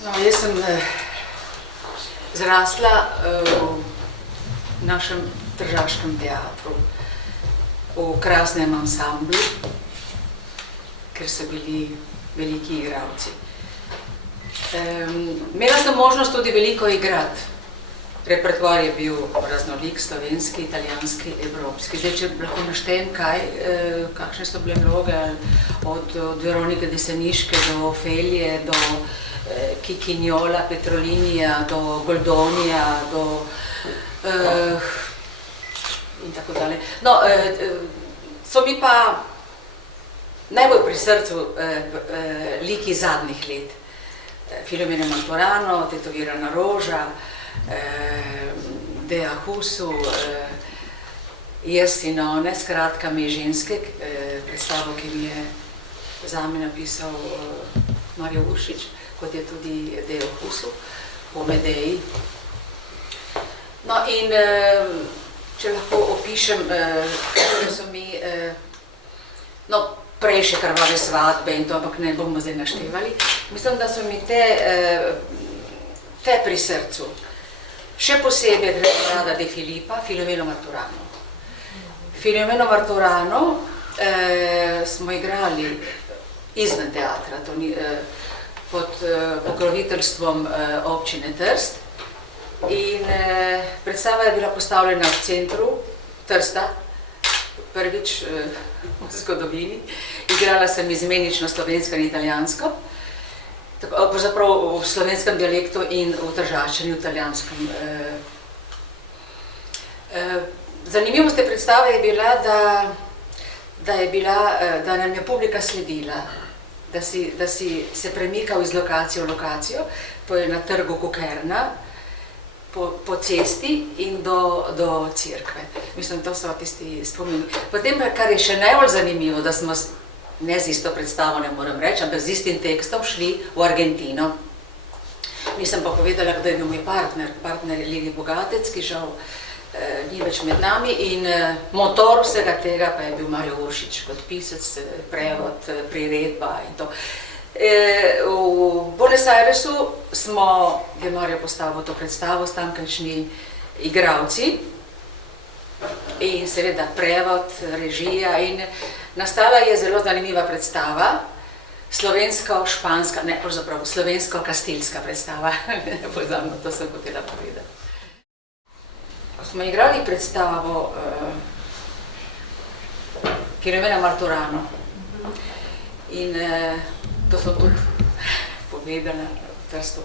No, jaz sem zrasla v našem tržaškem teatru, v krasnem ansamblu, ker so bili veliki igralci. Imela sem možnost tudi veliko igrati. Repertoar je bil raznolik, slovenski, italijanski, evropski. Zdaj, če lahko naštejem, kakšne so bile vloge, od Veronike Deseniške do Ofelije, do Kikinjola, Petrolinija, do Goldonija, in tako dalje. No, so mi pa najbolj pri srcu liki zadnjih let. Filomena Marturano, Tetovirana roža, Dea Husu, Jaz in one, skratka Mi ženske, predstavo, ki mi je zame napisal Marjo Uršič, kot je tudi Deo Husu, po Medeji. No in če lahko opišem, da so mi, no, prej še Krvave svatbe in to, ampak ne bomo zdaj naštevali. Mislim, da so mi te pri srcu. Še posebej rada De Filippa, Filomeno Marturano. Filomeno Marturano smo igrali izven teatra, pod pokroviteljstvom občine Trst. In predstava je bila postavljena v centru Trsta, prvič v zgodovini. Igrala sem izmenično slovensko in italijansko, pravzaprav v slovenskem dialektu in v tržaščini v italijanskem. Zanimivost te predstave je bila, da nam je publika sledila, da si se premikal iz lokacije v lokacijo, to je na trgu Kukerna, po cesti in do cerkve. Mislim, to so tisti spomini. Potem, kar je še najbolj zanimivo, da smo, ne z isto predstavo, ne moram reči, ampak z istim tekstom šli v Argentino. Nisem pa povedala, kdo je bil moj partner Lili Bogatec, ki žal ni več med nami, in motor vsega tega pa je bil Marjo Uršič, kot pisec, prevod, priredba in to. V Buenos Airesu je Marjo postavil to predstavo s tamkajšnji igralci in seveda prevod, režija, in nastala je zelo zanimiva predstava, slovensko-španska, ne, pravzaprav slovensko-kastilska predstava, pozabno, to sem hotela povedati. Smo igrali predstavo Filomena Marturano in to so tudi povedala v Trstu.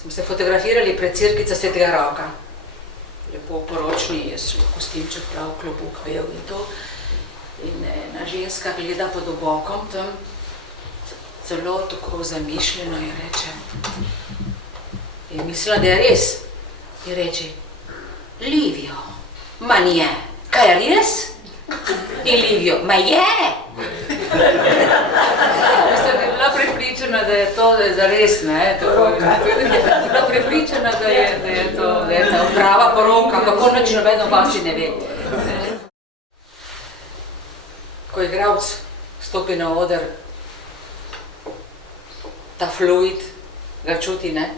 Smo se fotografirali pred cerkvico Svetega Roka. Lepo poročni, jaz kostimček prav, klobuk vel in to. In ena ženska gleda pod obokom tam, celo tako zamišljeno in reče, je mislila, da je res. In reče, Livio, ma nije, kaj je res? In Livio, ma je! Mislim, da je bila prepričana, da je to zares, ne? Bila prepričana, da je to prava poroka, kako nič nobeno vasi ne ve. Ko igralec stopi na oder, ta fluid, ga čuti, ne?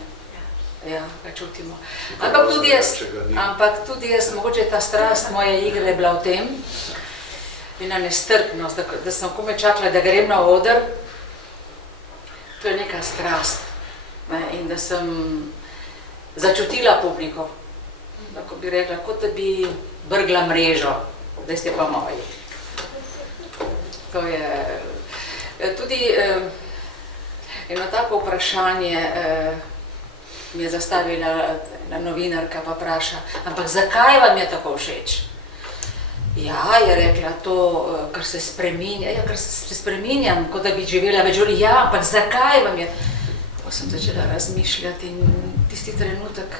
Ja, ga čutimo. Ampak tudi jaz, mogoče ta strast moje igre je bila v tem, ena nestrpnost, da sem komaj čakala, da grem na oder, to je neka strast. In da sem začutila publiko, tako bi rekla, kot da bi brgla mrežo, da ste pa moji. To je tudi eno tako vprašanje, mi je zastavila ena novinarka, pa vpraša, ampak zakaj vam je tako všeč? Ja, je rekla, to, kar se spreminja, ja, ker se spreminjam, kot da bi živela več življenj, ja, ampak zakaj vam je? Pa sem začela razmišljati in tisti trenutek,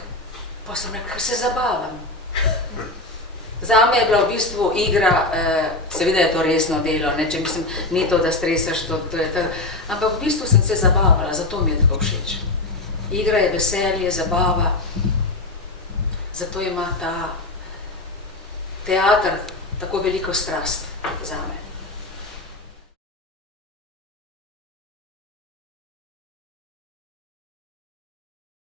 pa sem rekla, ker se zabavam. Zame je bila v bistvu igra, seveda je to resno delo, ne, če mislim, ni to, da stresaš, to je to, ampak v bistvu sem se zabavala, zato mi je tako všeč. Igra je veselje, zabava, zato ima ta teater tako veliko strast zame.